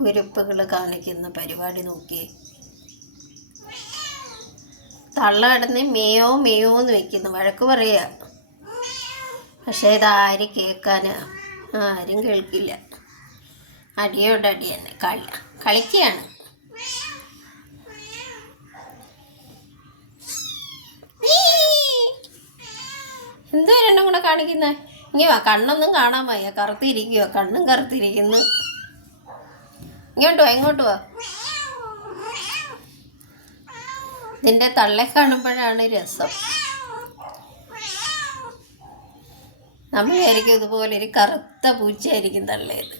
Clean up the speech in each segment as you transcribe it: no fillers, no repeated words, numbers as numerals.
കുരുപ്പുകൾ കാണിക്കുന്ന പരിപാടി നോക്കി. തള്ള കിടന്ന് മേയോ മേയോ എന്ന് വെക്കുന്നു, വഴക്ക് പറയുക. പക്ഷേ ഇതാരും കേൾക്കാനാ? ആരും കേൾക്കില്ല. അടിയോടടി തന്നെ കളിക്കുകയാണ്. എന്തോ രണ്ടും കൂടെ കാണിക്കുന്നേ? ഇനി വാ, കണ്ണൊന്നും കാണാൻ വയ്യ, കറുത്തിരിക്കുക, കണ്ണും കറുത്തിരിക്കുന്നു. ഇങ്ങോട്ട് വാ. ഇതിൻ്റെ തള്ളെ കാണുമ്പോഴാണ് രസം. നമ്മൾ വിചാരിക്കും ഇതുപോലെ ഒരു കറുത്ത പൂച്ചയായിരിക്കും തള്ളേത്.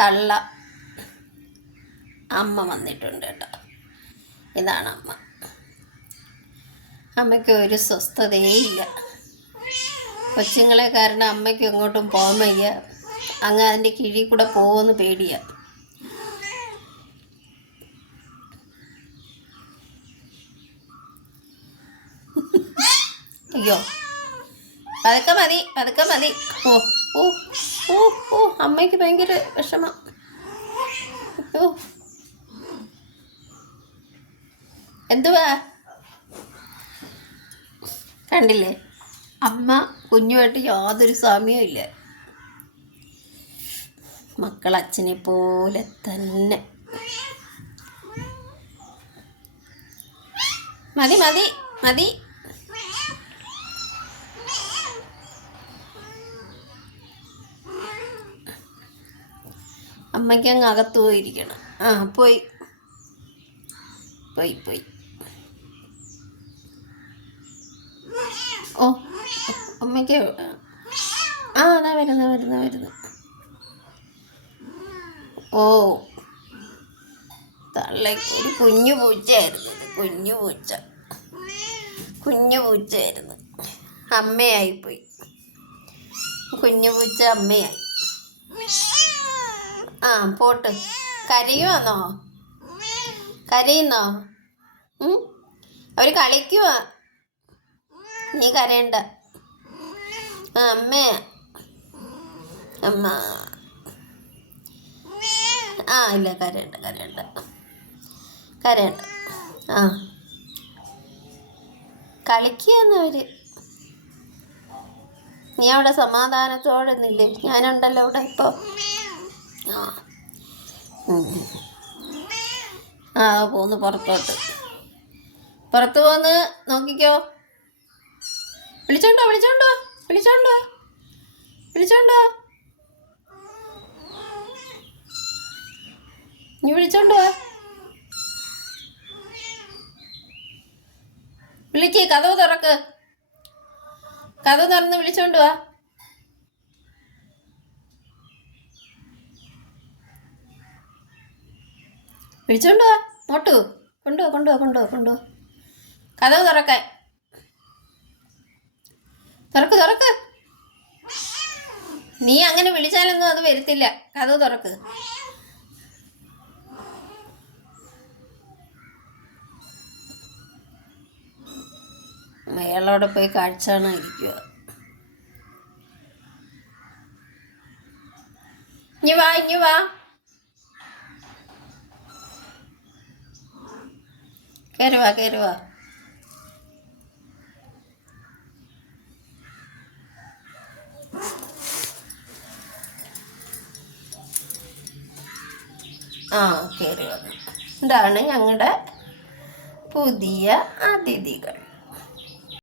തള്ള അമ്മ വന്നിട്ടുണ്ട് കേട്ടോ. ഇതാണ് അമ്മ. അമ്മയ്ക്ക് ഒരു സ്വസ്ഥതയില്ല. കൊച്ചുങ്ങളെ കാരണം അമ്മയ്ക്ക് എങ്ങോട്ടും പോകാൻ വയ്യ. അങ്ങ് അതിൻ്റെ കിഴി കൂടെ പോകുമെന്ന് പേടിയാ. അയ്യോ, പതുക്കെ മതി. ഓ ഓ ഓ ഓ അമ്മയ്ക്ക് ഭയങ്കര വിഷമം. ഓ എന്തുവാ? കണ്ടില്ലേ, അമ്മ കുഞ്ഞുമായിട്ട് യാതൊരു സാമ്യവും ഇല്ല. മക്കൾ അച്ഛനെ പോലെ തന്നെ. മതി. അമ്മയ്ക്ക് അങ്ങ് അകത്ത് പോയിരിക്കണം. പോയി. ഓ അമ്മയ്ക്ക് അതാ വരുന്നു. ഓ തള്ളയ്ക്ക് ഒരു കുഞ്ഞു പൂച്ചയായിരുന്നു. കുഞ്ഞു പൂച്ചയായിരുന്നു. അമ്മയായിപ്പോയി. കുഞ്ഞു പൂച്ച അമ്മയായി. പോട്ട്. കരയുന്നോ? അവർ കളിക്കുവാ. നീ കരയണ്ട. അമ്മ ഇല്ല, കരയണ്ട. കളിക്കുകയെന്നവര്. നീ അവിടെ സമാധാനത്തോടെ നിന്നില്ലേ? ഞാനുണ്ടല്ലോ അവിടെ ഇപ്പോൾ. പോന്ന് പുറത്ത് പോന്ന് നോക്കിക്കോ. വിളിച്ചോണ്ടോ നീ വിളിച്ചോണ്ട് വാ. വിളിക്ക്, കതവ് തുറക്ക്. കതവ് തുറന്ന് വിളിച്ചോണ്ട് വാ. വിളിച്ചോണ്ട് വാ. മോട്ടു കൊണ്ടുവാ. കതവ് തുറക്കാൻ. തുറക്ക്. നീ അങ്ങനെ വിളിച്ചാലൊന്നും അത് വരത്തില്ല. കതവ് തുറക്ക്. അയാളവിടെ പോയി കാഴ്ച കാണാനിരിക്കുക. ഇനി വാ. കേറി വാ. കേറി വന്നു. ഇതാണ് ഞങ്ങളുടെ പുതിയ അതിഥികൾ.